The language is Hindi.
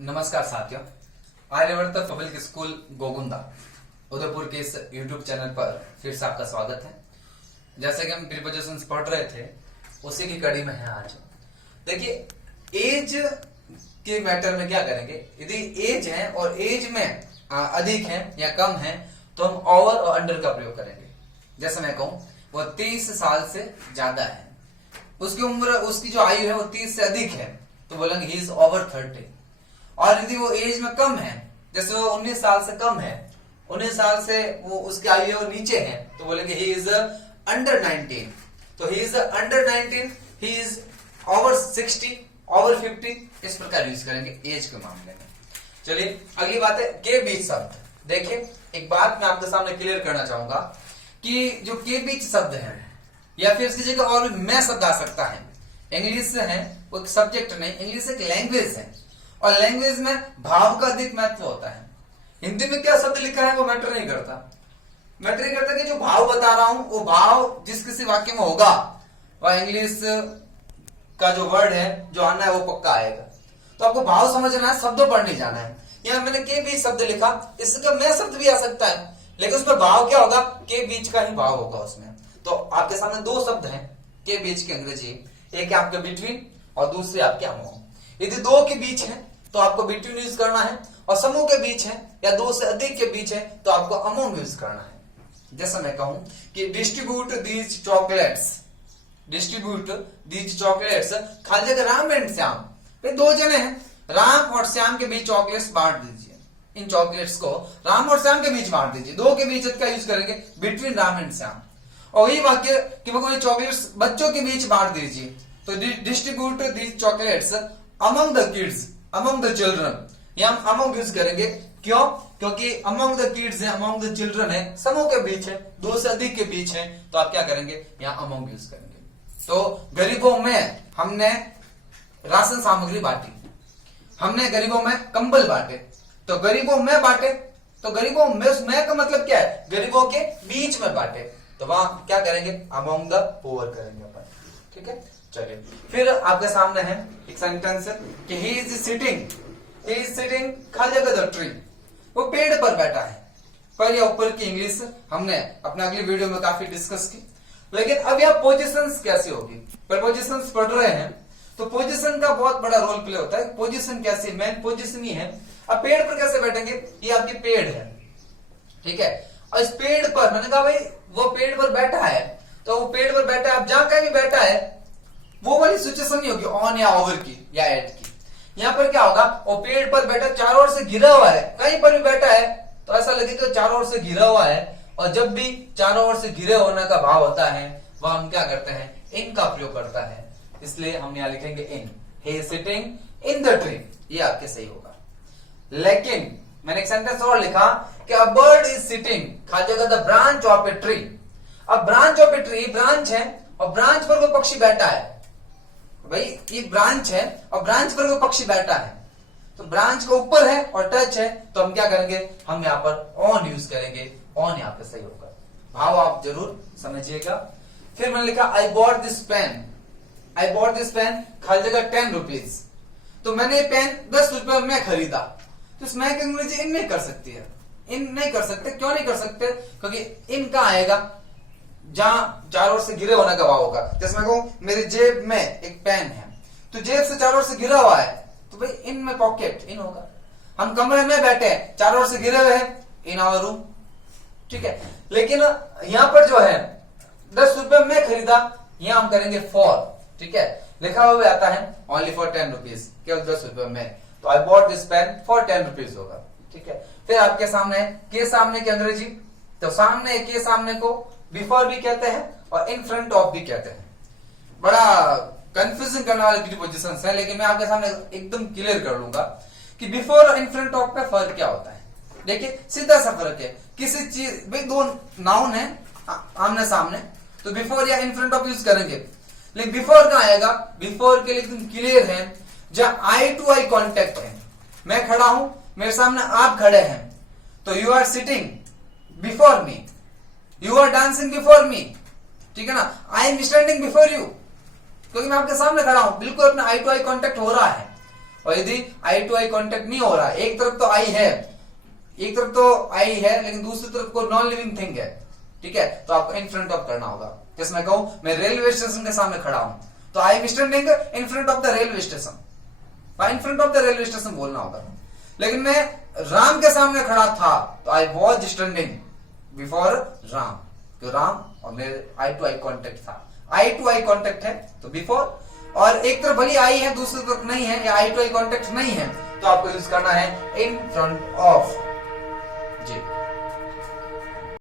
नमस्कार साथियों, आर्यवर्त पब्लिक स्कूल गोगुंदा उदयपुर के इस YouTube चैनल पर फिर से आपका स्वागत है। जैसे कि हम प्रीपोजिशंस पढ़ रहे थे उसी की कड़ी में है आज। देखिए, एज के मैटर में क्या करेंगे, यदि एज है और एज में अधिक है या कम है तो हम ओवर और अंडर का प्रयोग करेंगे। जैसे मैं कहूं वो 30 साल से ज्यादा है, उसकी उम्र, उसकी जो आयु है वो 30 से अधिक है तो बोलेंगे ही इज ओवर 30। और यदि वो एज में कम है, जैसे वो 19 साल से कम है, 19 साल से वो उसकी आयु वो नीचे है तो बोलेंगे ही इज अंडर 19। तो he is under 19, he is over 60, over 50, इस प्रकार यूज करेंगे एज के मामले में। चलिए अगली बात है के बीच शब्द। देखिए, एक बात मैं आपके सामने क्लियर करना चाहूंगा कि जो के बीच शब्द है या फिर इसकी जगह और भी मैं शब्द आ सकता है। इंग्लिश से है, वो एक सब्जेक्ट नहीं, इंग्लिश एक लैंग्वेज है और लैंग्वेज में भाव का अधिक महत्व होता है। हिंदी में क्या शब्द लिखा है वो मैटर नहीं करता, मैटर नहीं करता कि जो भाव बता रहा हूं वो भाव जिस किसी वाक्य में होगा वह इंग्लिश का जो वर्ड है जो आना है वो पक्का आएगा। तो आपको भाव समझना है, शब्दों पर नहीं जाना है। यहां मैंने के बीच शब्द लिखा, इसका मैं शब्द भी आ सकता है लेकिन उसमें भाव क्या होगा, के बीच का ही भाव होगा उसमें। तो आपके सामने दो शब्द हैं के बीच के अंग्रेजी, एक है आपके बिटवीन और दूसरे आपके अमोंग। यदि दो के बीच है तो आपको बिटवीन यूज करना है और समूह के बीच है या दो से अधिक के बीच है तो आपको अमोंग यूज करना है। जैसे मैं कहूं कि distribute these chocolates, distribute these chocolates, खाली जगह राम एंड श्याम, भाई दो जने हैं, राम और श्याम के बीच चॉकलेट्स बांट दीजिए। इन चॉकलेट्स को राम और श्याम के बीच बांट दीजिए। दो के बीच का यूज करेंगे बिटवीन राम एंड श्याम। और वही वाक्य कि वो चॉकलेट्स बच्चों के बीच बांट दीजिए तो distribute these chocolates among the kids, among the children. यहां हम अमंग यूज करेंगे, क्यों? क्योंकि अमंग द किड्स है, अमंग द चिल्ड्रन है, समूह के बीच है, दो से अधिक के बीच है तो आप क्या करेंगे, यहां अमंग यूज करेंगे। तो गरीबों में हमने राशन सामग्री बांटी, हमने गरीबों में कंबल बांटे, तो गरीबों में बांटे, तो गरीबों में, उस में का मतलब क्या है, गरीबों के बीच में बांटे, तो वहां क्या करेंगे, अमंग द पुअर करेंगे अपन। ठीक है, चलिए फिर आपके सामने है एक सेंटेंस कि ही इज सिटिंग खाली जगह द ट्री, वो पेड़ पर बैठा है। पर या ऊपर की इंग्लिश हमने अपने अगली वीडियो में काफी डिस्कस की, लेकिन अब यह पोजीशंस कैसी होगी। प्रपोजिशंस पढ़ रहे हैं तो पोजीशन का बहुत बड़ा रोल प्ले होता है। पोजीशन कैसी, मेन पोजीशन ही है। अब पेड़ पर कैसे बैठेंगे, ये आपकी पेड़ है, ठीक है, और इस पेड़ पर मैंने कहा भाई वो पेड़ पर बैठा है, तो वो पेड़ पर बैठा है, अब जहां कहीं भी बैठा है वो वाली सिचुएशन नहीं होगी ऑन या ओवर की या एट की। यहां पर क्या होगा, वो पेड़ पर बैठा, चारों ओर से घिरा हुआ है, कहीं पर भी बैठा है तो ऐसा लगेगा चारों ओर से घिरा हुआ है। और जब भी चारों ओर से घिरे होने का भाव होता है वह हम क्या करते हैं, इन का प्रयोग करता है, इसलिए हम यहां लिखेंगे in. He is sitting in the tree, ये आपके सही होगा। लेकिन मैंने एक सेंटेंस और लिखा कि अ बर्ड इज सिटिंग खाली जगह the branch of a tree. अब branch of a tree, branch है और ब्रांच पर वो पक्षी बैठा है, भाई ये ब्रांच है और ब्रांच पर वो पक्षी बैठा है, तो ब्रांच के ऊपर है और टच है तो हम क्या करेंगे, हम यहाँ पर ऑन यूज करेंगे, ऑन यहाँ पे सही होगा। भाव आप जरूर समझिएगा। फिर मैंने लिखा I bought this pen, I bought this pen खाली जगह 10 रुपीज, तो मैंने पेन 10 रुपए में खरीदा, तो इस मैं की अंग्रेजी इन नहीं कर सकती है, इन नहीं कर सकते। क्यों नहीं कर सकते, क्योंकि इन का आएगा जहां चारों ओर से घिरे होने का भाव होगा। जैसे मैं कहूं मेरी जेब में एक पेन है, तो जेब से चारों ओर से घिरा हुआ है तो भाई इन में पॉकेट इन होगा। हम कमरे में बैठे हैं, चारों ओर से घिरे हुए हैं, इन आवर रूम, ठीक है। लेकिन यहां पर जो है 10 रुपए में खरीदा, यहां हम करेंगे फॉर, ठीक है, लिखा हुआ आता है ओनली फॉर 10 रुपीज, केवल 10 रुपए में, तो I bought this pen for 10 rupees होगा, ठीक है। फिर आपके सामने के सामने की अंग्रेजी, तो सामने के सामने को बिफोर भी कहते हैं और इन फ्रंट ऑफ भी कहते हैं। बड़ा कंफ्यूजन करने वाली प्रीपोजिशंस है, लेकिन मैं आपके सामने एकदम क्लियर कर लूंगा कि बिफोर और इन फ्रंट ऑफ पे फर्क क्या होता है। देखिए सीधा सा फर्क है, किसी चीज, भाई दो नाउन है आमने सामने तो बिफोर या इन फ्रंट ऑफ यूज करेंगे, लेकिन बिफोर कहां आएगा, बिफोर के लिए एकदम क्लियर है जहां आई टू आई कॉन्टेक्ट है। मैं खड़ा हूं, मेरे सामने आप खड़े हैं, तो you are sitting before me, you are dancing before me, ठीक है ना, I am standing before you, क्योंकि मैं आपके सामने खड़ा हूं, बिल्कुल अपना आई टू आई कांटेक्ट हो रहा है। और यदि आई टू आई कांटेक्ट नहीं हो रहा, एक तरफ तो आई है, एक तरफ तो आई है लेकिन दूसरी तरफ को नॉन लिविंग थिंग है, ठीक है, तो आपको इन फ्रंट ऑफ करना होगा। जैसे मैं कहूं मैं रेलवे स्टेशन के सामने खड़ा हूं, तो आई am standing in front of the railway station, in front of the railway station बोलना होगा। लेकिन मैं राम के सामने खड़ा था, तो I was standing before Ram, तो राम और मेरे आई टू आई कॉन्टेक्ट था, आई टू आई कॉन्टेक्ट है तो बिफोर, और एक तरफ भली आई है दूसरी तरफ नहीं है या आई टू आई कॉन्टेक्ट नहीं है, तो आपको यूज करना है इन फ्रंट ऑफ। जी।